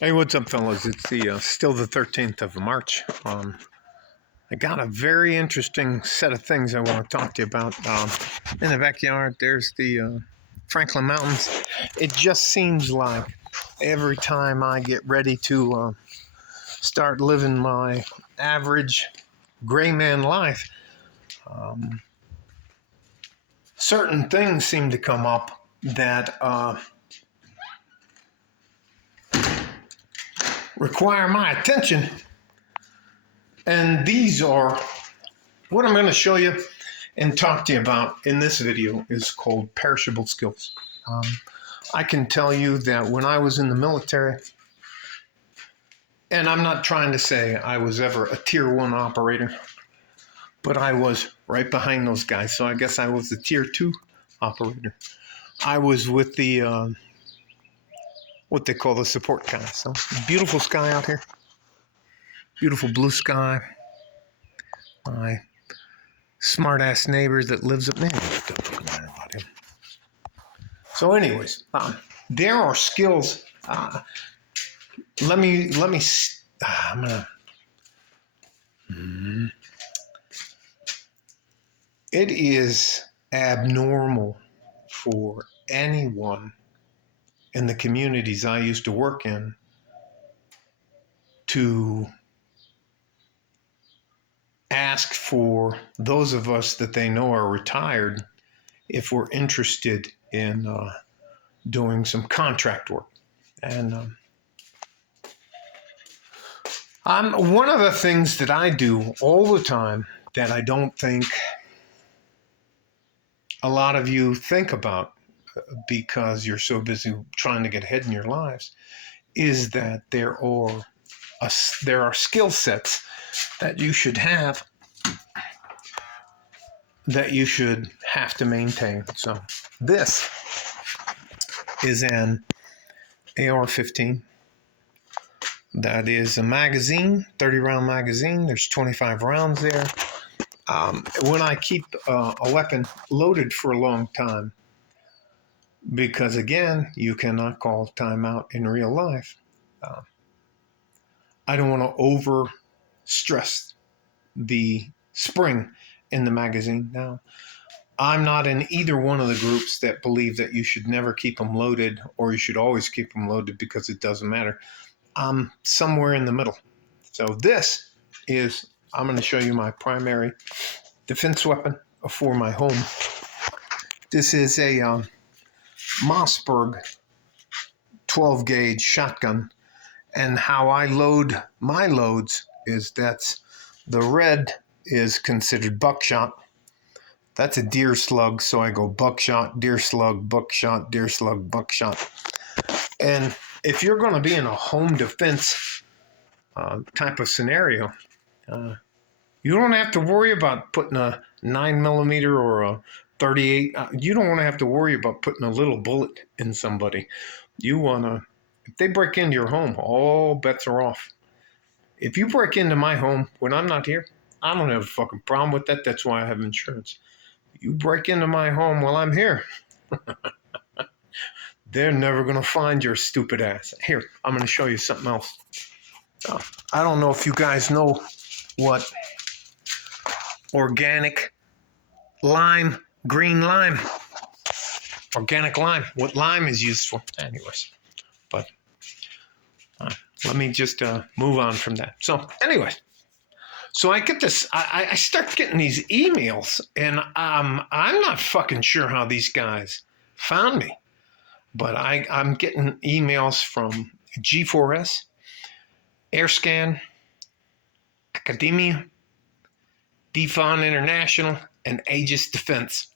Hey, what's up, fellas? It's the still the 13th of March. I got a very interesting set of things I want to talk to you about. In the backyard, there's the Franklin Mountains. It just seems like every time I get ready to start living my average gray man life, um, certain things seem to come up that require my attention. And these are what I'm going to show you and talk to you about in this video is called perishable skills. Um, I can tell you that when I was in the military, and I'm not trying to say I was ever a tier 1 operator, but I was right behind those guys. So I guess I was a tier 2 operator. I was with the, what they call the support guys. So beautiful sky out here. Beautiful blue sky. My smart-ass neighbor that lives up there. Don't matter about him. So anyways, there are skills. Let me. I'm gonna. It is abnormal for anyone in the communities I used to work in to ask for those of us that they know are retired if we're interested in doing some contract work. And one of the things that I do all the time that I don't think a lot of you think about because you're so busy trying to get ahead in your lives is that there are skill sets that you should have to maintain. So this is an AR-15. That is a magazine, 30-round magazine. There's 25 rounds there. When I keep a weapon loaded for a long time, because again, you cannot call timeout in real life, I don't want to over stress the spring in the magazine. Now, I'm not in either one of the groups that believe that you should never keep them loaded or you should always keep them loaded because it doesn't matter. I'm somewhere in the middle. So this is, I'm going to show you my primary defense weapon for my home. This is a Mossberg 12 gauge shotgun. And how I load my loads is that's the red is considered buckshot. That's a deer slug, so I go buckshot, deer slug, buckshot, deer slug, buckshot. And if you're going to be in a home defense type of scenario, you don't have to worry about putting a 9mm or a 38. You don't want to have to worry about putting a little bullet in somebody. You want to, if they break into your home, all bets are off. If you break into my home when I'm not here, I don't have a fucking problem with that. That's why I have insurance. You break into my home while I'm here, they're never going to find your stupid ass. Here, I'm going to show you something else. I don't know if you guys know what organic lime, green lime, organic lime, what lime is used for. Anyways, but let me just move on from that. So anyways, so I get this, I start getting these emails, and I'm not fucking sure how these guys found me, but I'm getting emails from G4S, AirScan, Academia, Defon International, and Aegis Defense.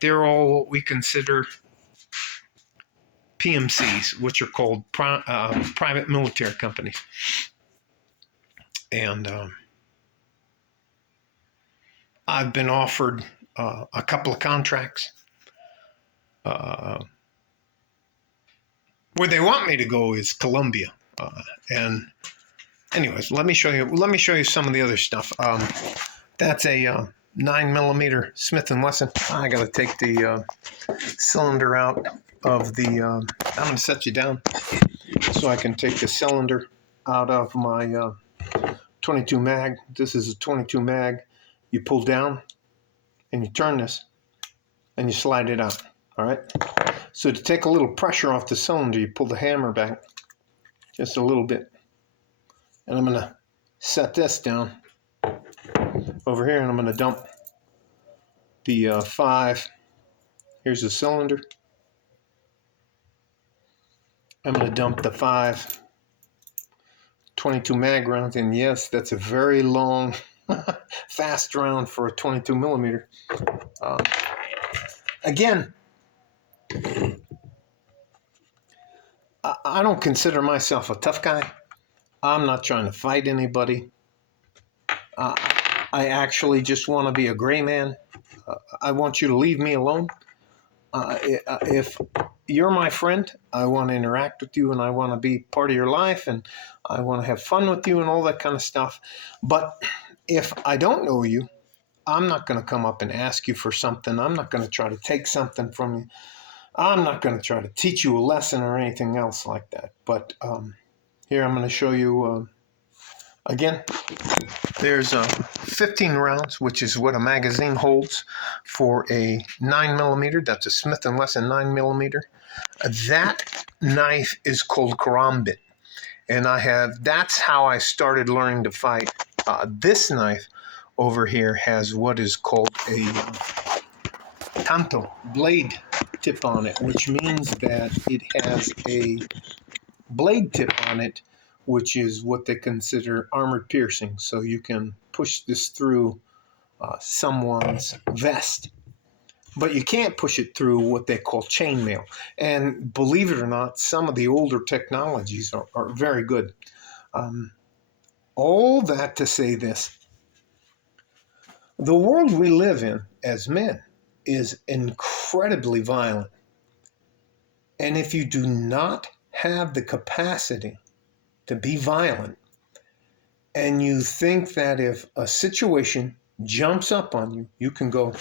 They're all what we consider PMCs, which are called private military companies. And I've been offered a couple of contracts. Where they want me to go is Colombia. And anyways, let me show you some of the other stuff. That's a 9mm Smith & Wesson. I got to take the cylinder out of the, I'm going to set you down. so I can take the cylinder out of my 22 mag. This is a 22 mag. You pull down and you turn this and you slide it out. All right. So to take a little pressure off the cylinder, you pull the hammer back just a little bit. And I'm going to set this down over here, and I'm going to dump the 5. Here's the cylinder. I'm going to dump the 5 22 mag rounds, and yes, that's a very long, fast round for a 22 millimeter. Again, I don't consider myself a tough guy. I'm not trying to fight anybody. I actually just want to be a gray man. I want you to leave me alone. If you're my friend, I want to interact with you and I want to be part of your life and I want to have fun with you and all that kind of stuff. But if I don't know you, I'm not going to come up and ask you for something. I'm not going to try to take something from you. I'm not going to try to teach you a lesson or anything else like that. But here I'm going to show you, again, there's 15 rounds, which is what a magazine holds for a 9 millimeter. That's a Smith & Wesson 9 millimeter. That knife is called karambit. And that's how I started learning to fight. This knife over here has what is called a tanto blade tip on it, which means that it has a blade tip on it, which is what they consider armored piercing. So you can push this through someone's vest, but you can't push it through what they call chainmail. And believe it or not, some of the older technologies are very good. All that to say this: the world we live in as men is incredibly violent. And if you do not have the capacity to be violent, and you think that if a situation jumps up on you, you can go,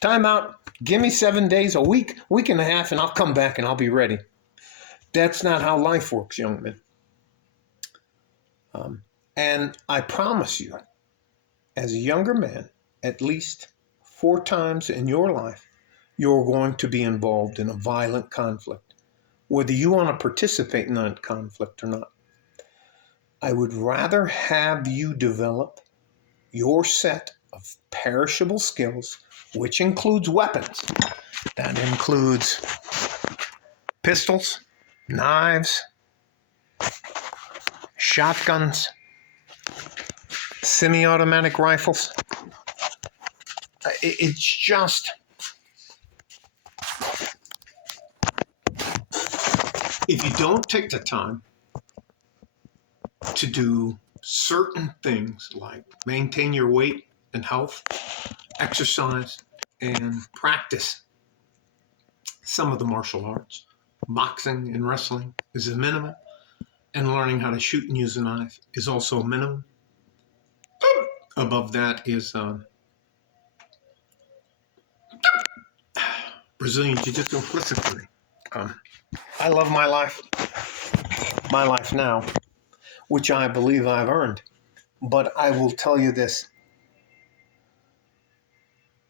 time out, give me 7 days, a week and a half, and I'll come back and I'll be ready. That's not how life works, young men. And I promise you, as a younger man, at least 4 times in your life, you're going to be involved in a violent conflict, whether you want to participate in that conflict or not. I would rather have you develop your set of perishable skills, which includes weapons. That includes pistols, knives, shotguns, semi-automatic rifles. It's just, if you don't take the time to do certain things like maintain your weight and health, exercise, and practice some of the martial arts, boxing and wrestling is a minimum, and learning how to shoot and use a knife is also a minimum. Above that is Brazilian Jiu-Jitsu. Listen, I love my life now, which I believe I've earned. But I will tell you this: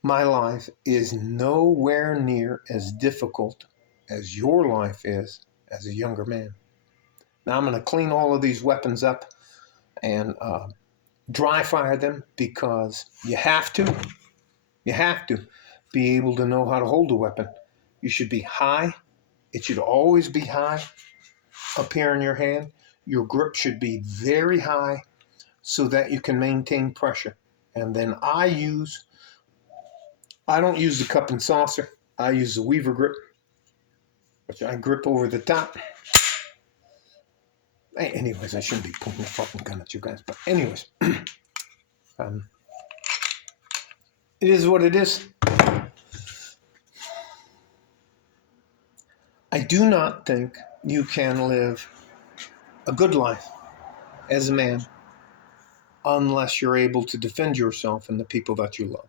my life is nowhere near as difficult as your life is as a younger man. Now I'm going to clean all of these weapons up and dry fire them, because you have to. You have to be able to know how to hold a weapon. You should be high. It should always be high up here in your hand. Your grip should be very high so that you can maintain pressure. And then I don't use the cup and saucer. I use the Weaver grip, which I grip over the top. Anyways, I shouldn't be pointing a fucking gun at you guys. But anyways, it is what it is. I do not think you can live a good life as a man unless you're able to defend yourself and the people that you love.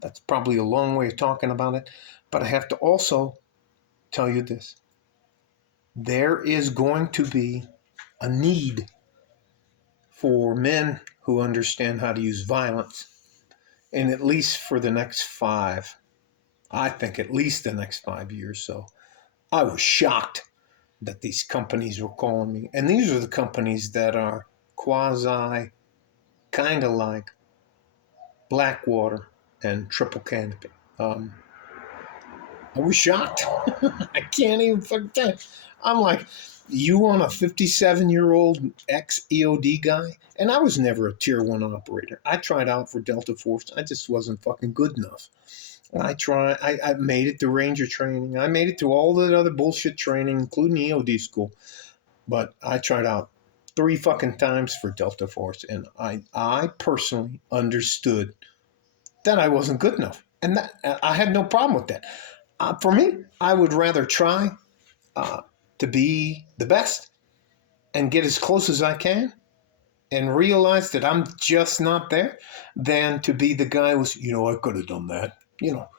That's probably a long way of talking about it, but I have to also tell you this. there is going to be a need for men who understand how to use violence, and at least for the next I think at least the next 5 years. So I was shocked that these companies were calling me. And these are the companies that are quasi, kind of like Blackwater and Triple Canopy. I was shocked. I can't even fucking tell you. I'm like, you want a 57-year-old ex-EOD guy? And I was never a tier 1 operator. I tried out for Delta Force. I just wasn't fucking good enough. I made it through Ranger training. I made it through all that other bullshit training, including EOD school. But I tried out 3 fucking times for Delta Force. And I personally understood that I wasn't good enough. And that I had no problem with that. For me, I would rather try to be the best and get as close as I can and realize that I'm just not there than to be the guy who's, I could have done that.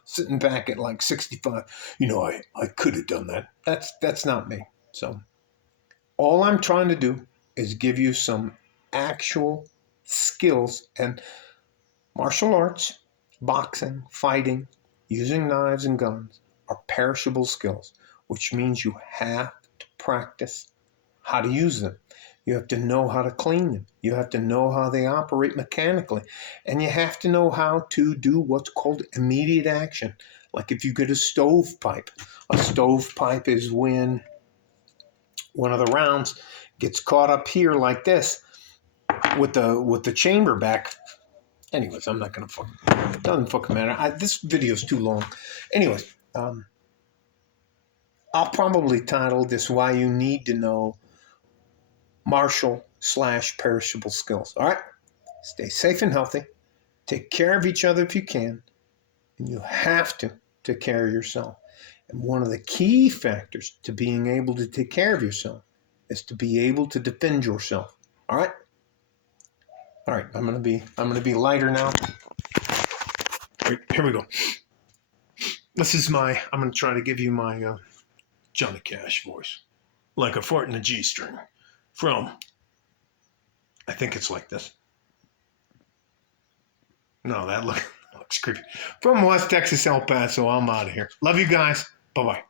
Sitting back at like 65, I could have done that. That's not me. So all I'm trying to do is give you some actual skills, and martial arts, boxing, fighting, using knives and guns are perishable skills, which means you have to practice how to use them. You have to know how to clean them. You have to know how they operate mechanically. And you have to know how to do what's called immediate action. Like if you get a stovepipe is when one of the rounds gets caught up here like this with the chamber back. Anyways, I'm not going to it doesn't fucking matter. This video is too long. Anyways, I'll probably title this Why You Need to Know Martial/Perishable Skills. All right? Stay safe and healthy. Take care of each other if you can. And you have to take care of yourself. And one of the key factors to being able to take care of yourself is to be able to defend yourself. All right? All right, I'm gonna be lighter now. All right, here we go. I'm gonna try to give you my Johnny Cash voice, like a fart in a G string. I think it's like this. No, that looks creepy. From West Texas, El Paso. I'm out of here. Love you guys. Bye bye.